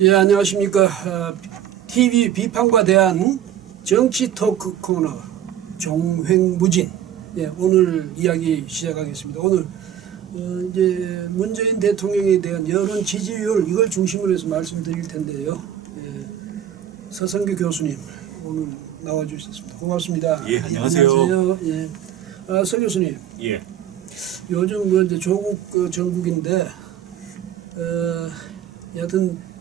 예, 안녕하십니까. TV 비판과 대한 정치 토크 코너 종횡무진. 예, 오늘 이야기 시작하겠습니다. 오늘 이제 문재인 대통령에 대한 여론 지지율 이걸 중심으로 해서 말씀드릴 텐데요. 예, 서성규 교수님 오늘 나와주셨습니다. 고맙습니다. 예, 안녕하세요. 안녕하세요. 예, 서 교수님. 예. 요즘 뭐 이제 조국 정국인데 여하튼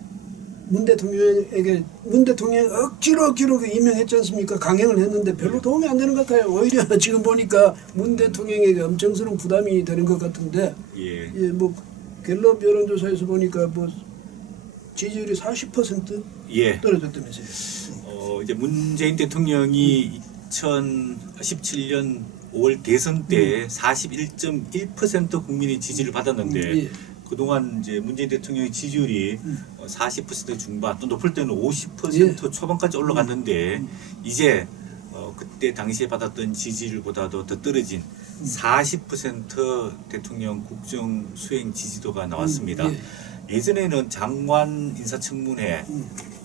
문 대통령이 억지로 그 임명했지 않습니까? 강행을 했는데 별로 도움이 안 되는 것 같아요. 오히려 지금 보니까 문 대통령에게 엄청스러운 부담이 되는 것 같은데, 예. 뭐 갤럽 여론조사에서 보니까 뭐 지지율이 40% 예. 떨어졌다면서요. 이제 문재인 대통령이 2017년 5월 대선 때 41.1% 국민의 지지를 받았는데 예. 그동안 이제 문재인 대통령의 지지율이 40% 중반 또 높을 때는 50% 예. 초반까지 올라갔는데 이제 그때 당시에 받았던 지지율보다도 더 떨어진 40% 대통령 국정 수행 지지도가 나왔습니다. 예. 예전에는 장관 인사청문회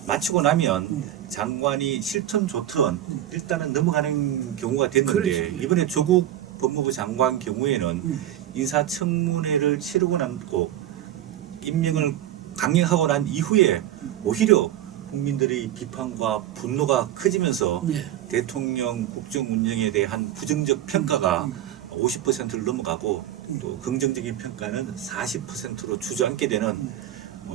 마치고 나면 장관이 싫든 좋든 일단은 넘어가는 경우가 됐는데 그렇지. 이번에 조국 법무부 장관 경우에는 인사청문회를 치르고 남고 임명을 강행하고 난 이후에 오히려 국민들의 비판과 분노가 커지면서 예. 대통령 국정 운영에 대한 부정적 평가가 50%를 넘어가고 또 긍정적인 평가는 40%로 주저앉게 되는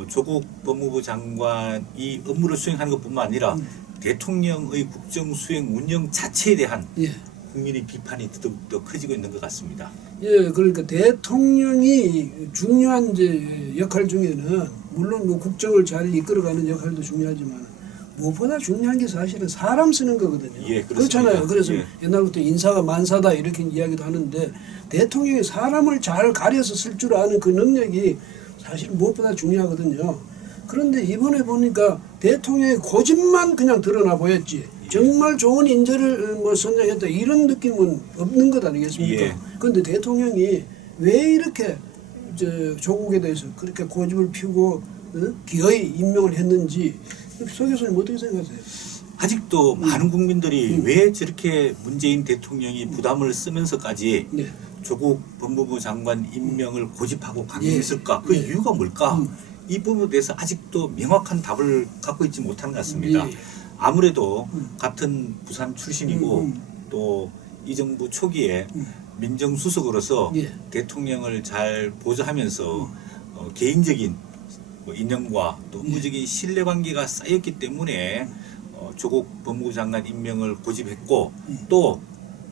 조국 법무부 장관이 업무를 수행하는 것뿐만 아니라 대통령의 국정 수행 운영 자체에 대한 예. 국민의 비판이 더욱더 커지고 있는 것 같습니다. 예, 그러니까 대통령이 중요한 이제 역할 중에는 물론 뭐 국정을 잘 이끌어가는 역할도 중요하지만 무엇보다 중요한 게 사실은 사람 쓰는 거거든요. 예, 그렇잖아요. 그래서 예. 옛날부터 인사가 만사다 이렇게 이야기도 하는데 대통령이 사람을 잘 가려서 쓸 줄 아는 그 능력이 사실 무엇보다 중요하거든요. 그런데 이번에 보니까 대통령의 고집만 그냥 드러나 보였지. 정말 좋은 인재를 뭐 선정했다 이런 느낌은 없는 것 아니겠습니까? 예. 그런데 대통령이 왜 이렇게 조국에 대해서 그렇게 고집을 피우고 기어이 임명을 했는지 서 교수님 어떻게 생각하세요? 아직도 많은 국민들이 왜 저렇게 문재인 대통령이 부담을 쓰면서까지 네. 조국 법무부 장관 임명을 고집하고 강행했을까? 그 예. 이유가 뭘까? 이 부분에 대해서 아직도 명확한 답을 갖고 있지 못하는 것 같습니다. 예. 아무래도 같은 부산 출신이고 또 이 정부 초기에 민정수석으로서 예. 대통령을 잘 보좌하면서 개인적인 인연과 또 업무적인 신뢰관계가 쌓였기 때문에 조국 법무부 장관 임명을 고집했고 또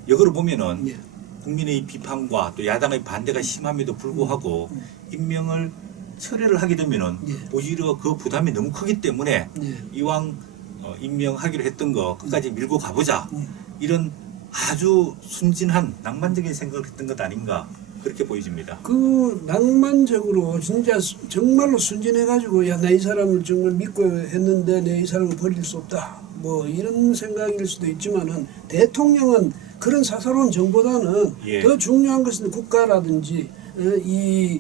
역으로 보면은 예. 국민의 비판과 또 야당의 반대가 심함에도 불구하고 임명을 철회를 하게 되면은 예. 오히려 그 부담이 너무 크기 때문에 예. 이왕 임명하기로 했던 거 끝까지 밀고 가보자 이런 아주 순진한 낭만적인 생각을 했던 것 아닌가 그렇게 보여집니다. 그 낭만적으로 진짜 정말로 순진해가지고 야, 내 이 사람을 정말 믿고 했는데 내 이 사람을 버릴 수 없다. 뭐 이런 생각일 수도 있지만은 대통령은 그런 사사로운 정보다는 예. 더 중요한 것은 국가라든지 이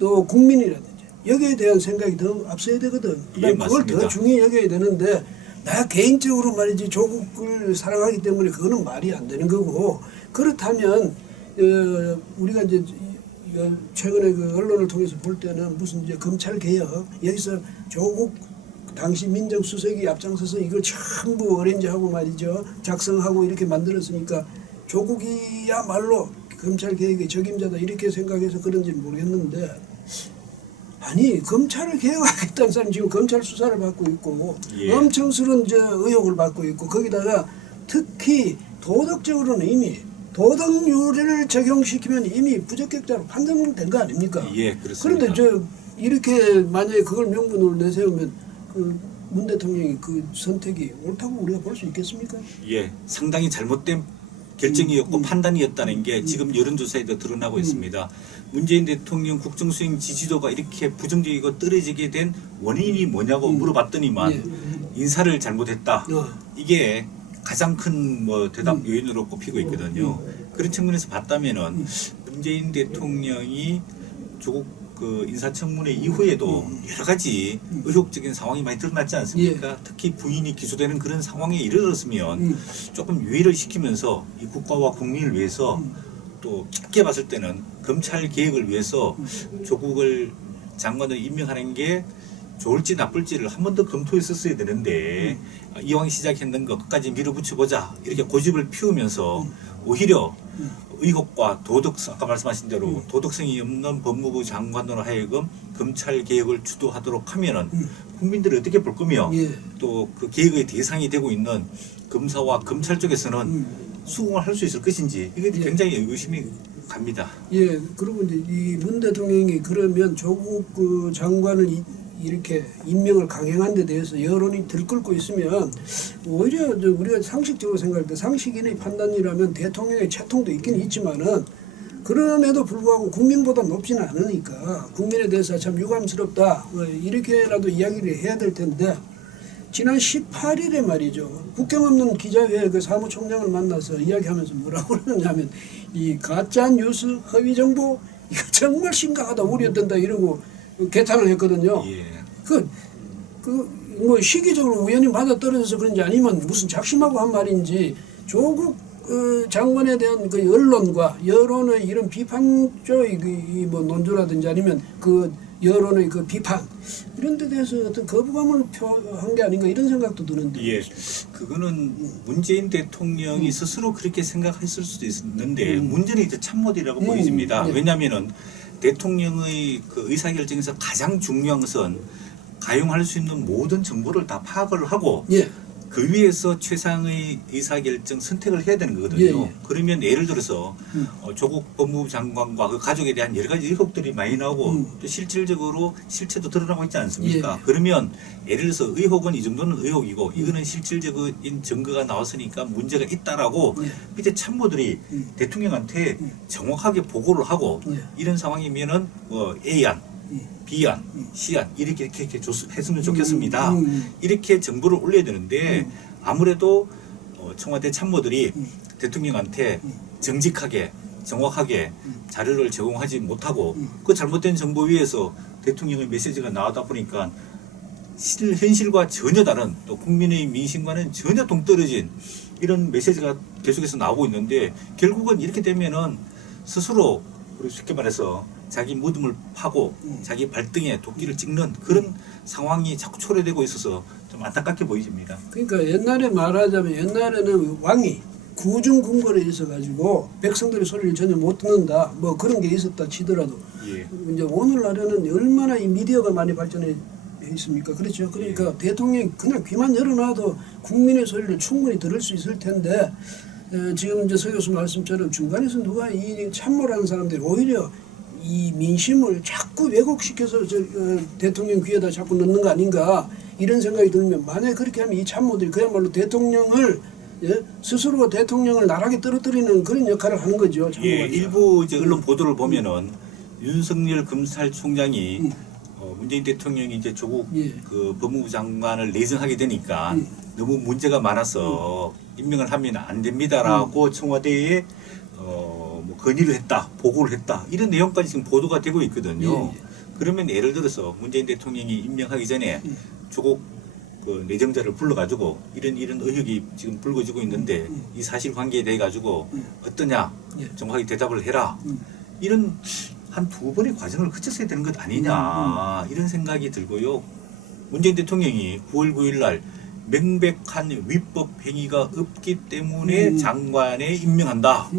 또 국민이라든지 여기에 대한 생각이 더 앞서야 되거든. 예, 그걸 더 맞습니다. 중요히 여겨야 되는데 나 개인적으로 말이지 조국을 사랑하기 때문에 그거는 말이 안 되는 거고 그렇다면 우리가 이제 최근에 그 언론을 통해서 볼 때는 무슨 이제 검찰 개혁 여기서 조국 당시 민정수석이 앞장서서 이걸 전부 어레인지하고 말이죠 작성하고 이렇게 만들었으니까 조국이야말로 검찰 개혁의 적임자다 이렇게 생각해서 그런지는 모르겠는데 아니 검찰을 개혁하겠다는 사람이 지금 검찰 수사를 받고 있고 예. 엄청스러운 의혹을 받고 있고 거기다가 특히 도덕적으로는 이미 도덕률을 적용시키면 이미 부적격자로 판정된 거 아닙니까? 예, 그렇습니다. 그런데 이렇게 만약에 그걸 명분으로 내세우면 그 문 대통령이 그 선택이 옳다고 우리가 볼 수 있겠습니까? 예, 상당히 잘못된 결정이었고 판단이었다는 게 지금 여론조사에도 드러나고 있습니다. 문재인 대통령 국정수행 지지도가 이렇게 부정적이고 떨어지게 된 원인이 뭐냐고 물어봤더니만 예. 인사를 잘못했다. 어. 이게 가장 큰 뭐 대답 요인으로 꼽히고 있거든요. 그런 측면에서 봤다면은 문재인 대통령이 조국 그 인사청문회 이후에도 여러 가지 의혹적인 상황이 많이 드러났지 않습니까? 특히 부인이 기소되는 그런 상황에 이르렀으면 조금 유의를 시키면서 이 국가와 국민을 위해서 또 짧게 봤을 때는 검찰 개혁을 위해서 조국을 장관을 임명하는 게 좋을지 나쁠지를 한 번 더 검토했었어야 되는데 이왕 시작했는 거 끝까지 밀어붙여보자 이렇게 고집을 피우면서 오히려 의혹과 도덕성 아까 말씀하신 대로 도덕성이 없는 법무부 장관으로 하여금 검찰 개혁을 주도하도록 하면은 국민들이 어떻게 볼 거며 예. 또 그 개혁의 대상이 되고 있는 검사와 검찰 쪽에서는 수긍을 할 수 있을 것인지 이게 굉장히 의구심이 갑니다. 예, 그리고 이제 이 문 대통령이 그러면 조국 그 장관을 이렇게 임명을 강행한 데 대해서 여론이 들끓고 있으면 오히려 우리가 상식적으로 생각할 때 상식인의 판단이라면 대통령의 채통도 있긴 있지만은 그럼에도 불구하고 국민보다 높지는 않으니까 국민에 대해서 참 유감스럽다 이렇게라도 이야기를 해야 될 텐데 지난 18일에 말이죠. 국경 없는 기자회 그 사무총장을 만나서 이야기하면서 뭐라고 그러냐면 이 가짜 뉴스 허위 정보 이거 정말 심각하다 우려된다 이러고 개탄을 했거든요. 예. 뭐 시기적으로 우연히 맞아 떨어져서 그런지 아니면 무슨 작심하고 한 말인지 조국 장관에 대한 그 언론과 여론의 이런 비판적의 뭐 논조라든지 아니면 그 여론의 그 비판 이런 데 대해서 어떤 거부감을 표한 게 아닌가 이런 생각도 드는데. 예. 그거는 문재인 대통령이 스스로 그렇게 생각했을 수도 있는데 문제는 이제 참모들이라고 보여집니다. 네. 왜냐하면은 대통령의 그 의사결정에서 가장 중요한 것은 가용할 수 있는 모든 정보를 다 파악을 하고 예. 그 위에서 최상의 의사결정 선택을 해야 되는 거거든요. 예, 예. 그러면 예를 들어서 조국 법무부 장관과 그 가족에 대한 여러 가지 의혹들이 많이 나오고 또 실질적으로 실체도 드러나고 있지 않습니까? 예. 그러면 예를 들어서 의혹은 이 정도는 의혹이고 이거는 실질적인 증거가 나왔으니까 문제가 있다라고 예. 밑에 참모들이 대통령한테 정확하게 보고를 하고 예. 이런 상황이면은 뭐 A안 B안, C안 이렇게 했으면 좋겠습니다. 이렇게 정보를 올려야 되는데 아무래도 청와대 참모들이 대통령한테 정직하게 정확하게 자료를 제공하지 못하고 그 잘못된 정보 위에서 대통령의 메시지가 나오다 보니까 현실과 전혀 다른 또 국민의 민심과는 전혀 동떨어진 이런 메시지가 계속해서 나오고 있는데 결국은 이렇게 되면은 스스로 우리 쉽게 말해서 자기 무덤을 파고 자기 발등에 도끼를 찍는 그런 상황이 자꾸 초래되고 있어서 좀 안타깝게 보입니다. 그러니까 옛날에 말하자면 옛날에는 왕이 구중궁궐에 있어가지고 백성들의 소리를 전혀 못 듣는다 뭐 그런 게 있었다 치더라도 예. 이제 오늘날에는 얼마나 이 미디어가 많이 발전해 있습니까? 그렇죠. 그러니까 대통령이 그냥 귀만 열어놔도 국민의 소리를 충분히 들을 수 있을 텐데 지금 이제 서 교수 말씀처럼 중간에서 누가 이 참모라는 사람들이 오히려 이 민심을 자꾸 왜곡시켜서 대통령 귀에다 자꾸 넣는 거 아닌가 이런 생각이 들면 만약에 그렇게 하면 이 참모들이 그야말로 대통령을 스스로 대통령을 나락에 떨어뜨리는 그런 역할을 하는 거죠. 예, 일부 이제 언론 보도를 보면은 윤석열 검찰총장이 문재인 대통령이 이제 조국 그 법무부 장관을 내정하게 되니까 너무 문제가 많아서 임명을 하면 안 됩니다라고 청와대에 뭐 건의를 했다, 보고를 했다 이런 내용까지 지금 보도가 되고 있거든요. 그러면 예를 들어서 문재인 대통령이 임명하기 전에 조국 그 내정자를 불러가지고 이런 의혹이 지금 불거지고 있는데 이 사실관계에 대해 가지고 어떠냐 정확하게 대답을 해라 이런 한 두 번의 과정을 거쳤어야 되는 것 아니냐 이런 생각이 들고요. 문재인 대통령이 9월 9일 날 명백한 위법 행위가 없기 때문에 장관에 임명한다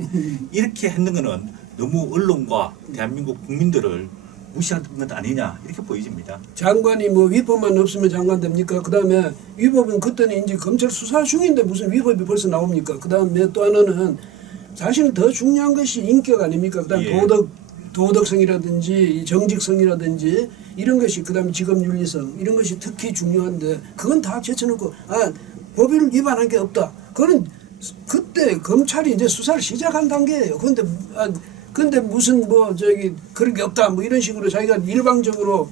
이렇게 했는 것은 너무 언론과 대한민국 국민들을 무시한 것 아니냐 이렇게 보여집니다. 장관이 뭐 위법만 없으면 장관 됩니까? 그 다음에 위법은 그때는 이제 검찰 수사 중인데 무슨 위법이 벌써 나옵니까? 그 다음에 또 하나는 사실은 더 중요한 것이 인격 아닙니까? 그 다음 도덕성이라든지 정직성이라든지 이런 것이 그 다음에 직업윤리성 이런 것이 특히 중요한데 그건 다 제쳐놓고 법을 위반한 게 없다. 그거는 그때 검찰이 이제 수사를 시작한 단계예요. 근데 무슨 뭐 저기 그런 게 없다 뭐 이런 식으로 자기가 일방적으로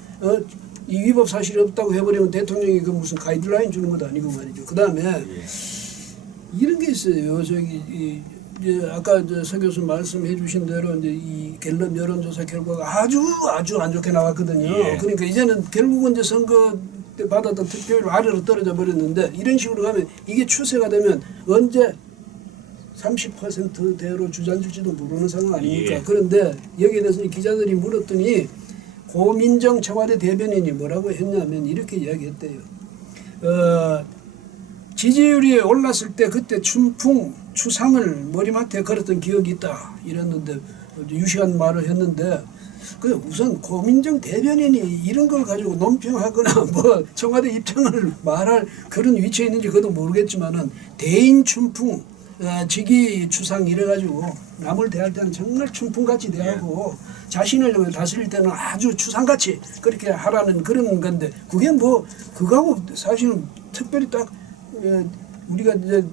이 위법 사실이 없다고 해버리면 대통령이 그 무슨 가이드라인 주는 것도 아니고 말이죠. 그 다음에 이런 게 있어요. 이제 아까 서 교수 말씀해주신 대로 이제 이 갤럽 여론조사 결과가 아주 안 좋게 나왔거든요. 예. 그러니까 이제는 결국은 이제 선거 때 받았던 득표율 아래로 떨어져 버렸는데 이런 식으로 가면 이게 추세가 되면 언제 30%대로 주저앉을지도 모르는 상황 아닙니까? 예. 그런데 여기에 대해서 기자들이 물었더니 고민정 청와대 대변인이 뭐라고 했냐면 이렇게 이야기했대요. 지지율이 올랐을 때 그때 춘풍 추상을 머리맡에 걸었던 기억이 있다 이랬는데 유시한 말을 했는데 그 우선 고민정 대변인이 이런 걸 가지고 논평하거나 뭐 청와대 입장을 말할 그런 위치에 있는지 그것도 모르겠지만은 대인 춘풍 직위 추상 이래가지고 남을 대할 때는 정말 춘풍같이 대하고 자신을 다스릴 때는 아주 추상같이 그렇게 하라는 그런 건데 그게 뭐 그거하고 사실은 특별히 딱 우리가 이제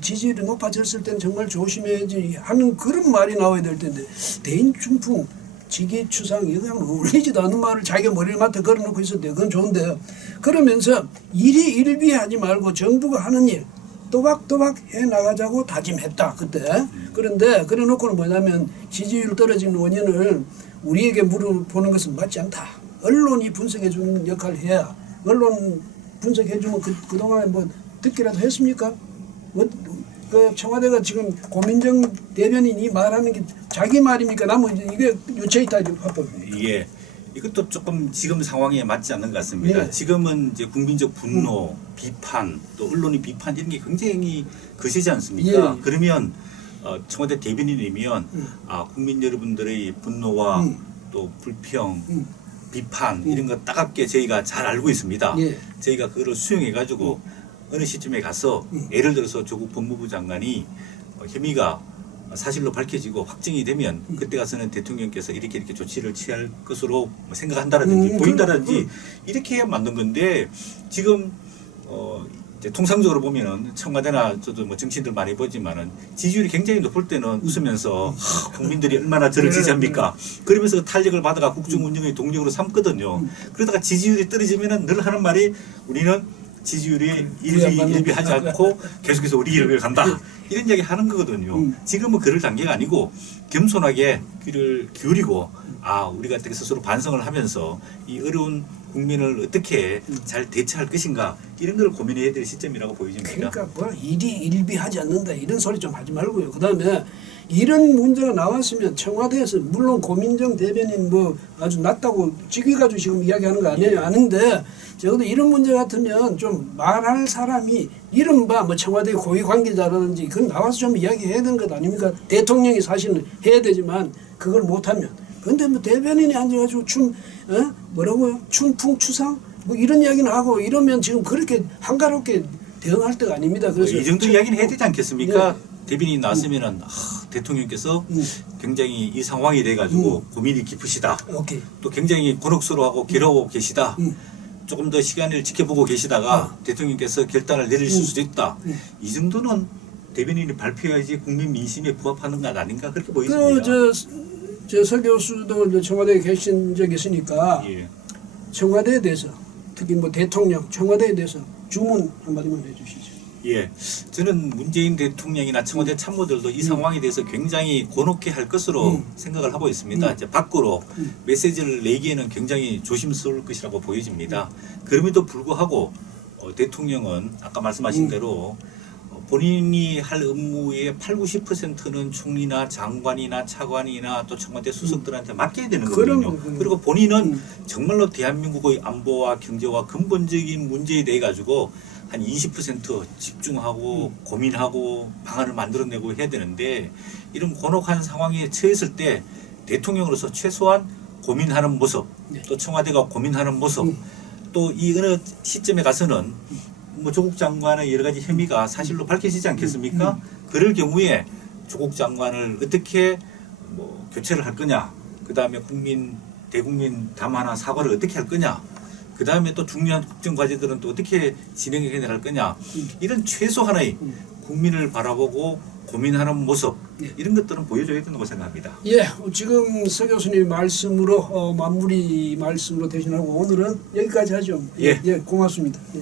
지지율이 높아졌을 때는 정말 조심해야지 하는 그런 말이 나와야 될 텐데 대인 춘풍 직위 추상 이거 그냥 어울리지도 않는 말을 자기가 머리맡에 걸어놓고 있었대요. 그건 좋은데요. 그러면서 일희일비하지 말고 정부가 하는 일 또박또박 해나가자고 다짐했다 그때. 그런데 그래놓고는 뭐냐면 지지율 떨어지는 원인을 우리에게 물어보는 것은 맞지 않다. 언론이 분석해주는 역할을 해야 언론 분석해주면 그동안에 뭐 듣기라도 했습니까? 그 청와대가 지금 고민정 대변인이 말하는 게 자기 말입니까? 나무 이게 유체이탈 화법입니까? 이게 이것도 조금 지금 상황에 맞지 않는 것 같습니다. 네. 지금은 이제 국민적 분노, 비판, 또 언론의 비판 이런 게 굉장히 거세지 않습니까? 예. 그러면 청와대 대변인이면 국민 여러분들의 분노와 또 불평, 비판 이런 거 따갑게 저희가 잘 알고 있습니다. 예. 저희가 그걸 수용해 가지고 어느 시점에 가서 예를 들어서 조국 법무부 장관이 혐의가 사실로 밝혀지고 확정이 되면 그때 가서는 대통령께서 이렇게 조치를 취할 것으로 생각한다라든지 보인다라든지 이렇게 해야 맞는 건데 지금 이제 통상적으로 보면은 청와대나 저도 뭐 정치인들 많이 보지만은 지지율이 굉장히 높을 때는 웃으면서 국민들이 얼마나 저를 지지합니까? 그러면서 탄력을 받아가 국정 운영의 동력으로 삼거든요. 그러다가 지지율이 떨어지면은 늘 하는 말이 우리는 지지율이 일비하지 않고 계속해서 우리 길을 간다. 이런 이야기 하는 거거든요. 지금은 그럴 단계가 아니고 겸손하게 귀를 기울이고 우리가 어떻게 스스로 반성을 하면서 이 어려운 국민을 어떻게 잘 대처할 것인가 이런 걸 고민해야 될 시점이라고 보여집니다. 그러니까 뭐 일비하지 않는다 이런 소리 좀 하지 말고요. 그다음에 이런 문제가 나왔으면 청와대에서 물론 고민정 대변인 뭐 아주 낮다고 직위 가지고 지금 이야기하는 거 아니에요. 아는데 적어도 이런 문제 같으면 좀 말할 사람이 이른바 뭐 청와대 고위 관계자라든지 그건 나와서 좀 이야기해야 되는 것 아닙니까? 대통령이 사실은 해야 되지만 그걸 못하면 근데 뭐 대변인이 앉아가지고 뭐라고요? 춘풍 추상 뭐 이런 이야기는 하고 이러면 지금 그렇게 한가롭게 대응할 때가 아닙니다. 그래서 이 정도 이야기는 해야 되지 않겠습니까? 네. 대변인이 나왔으면은 대통령께서 굉장히 이 상황이 돼가지고 고민이 깊으시다. 오케이. 또 굉장히 곤혹스러워하고 괴로워 계시다. 조금 더 시간을 지켜보고 계시다가 대통령께서 결단을 내리실 수도 있다. 이 정도는 대변인이 발표해야지 국민 민심에 부합하는 것 아닌가 그렇게 보입니다. 서 교수도 청와대에 계신 적이 있으니까 예. 청와대에 대해서 특히 뭐 대통령 청와대에 대해서 주문 한마디만 해주시죠. 예, 저는 문재인 대통령이나 청와대 참모들도 이 상황에 대해서 굉장히 곤혹해 할 것으로 생각을 하고 있습니다. 이제 밖으로 메시지를 내기에는 굉장히 조심스러울 것이라고 보여집니다. 그럼에도 불구하고 대통령은 아까 말씀하신 대로 본인이 할 업무의 80~90%는 총리나 장관이나 차관이나 또 청와대 수석들한테 맡겨야 되는 거거든요. 그리고 본인은 정말로 대한민국의 안보와 경제와 근본적인 문제에 대해 가지고 한 20% 집중하고 고민하고 방안을 만들어내고 해야 되는데 이런 곤혹한 상황에 처했을 때 대통령으로서 최소한 고민하는 모습 또 청와대가 고민하는 모습 또 이 어느 시점에 가서는 뭐 조국 장관의 여러 가지 혐의가 사실로 밝혀지지 않겠습니까? 그럴 경우에 조국 장관을 어떻게 뭐 교체를 할 거냐, 그 다음에 대국민 담화나 사과를 어떻게 할 거냐, 그 다음에 또 중요한 국정 과제들은 또 어떻게 진행해 나갈 거냐, 이런 최소한의 국민을 바라보고 고민하는 모습 예. 이런 것들은 보여줘야 된다고 생각합니다. 예, 지금 서 교수님 말씀으로 마무리 말씀으로 대신하고 오늘은 여기까지 하죠. 예. 고맙습니다. 예.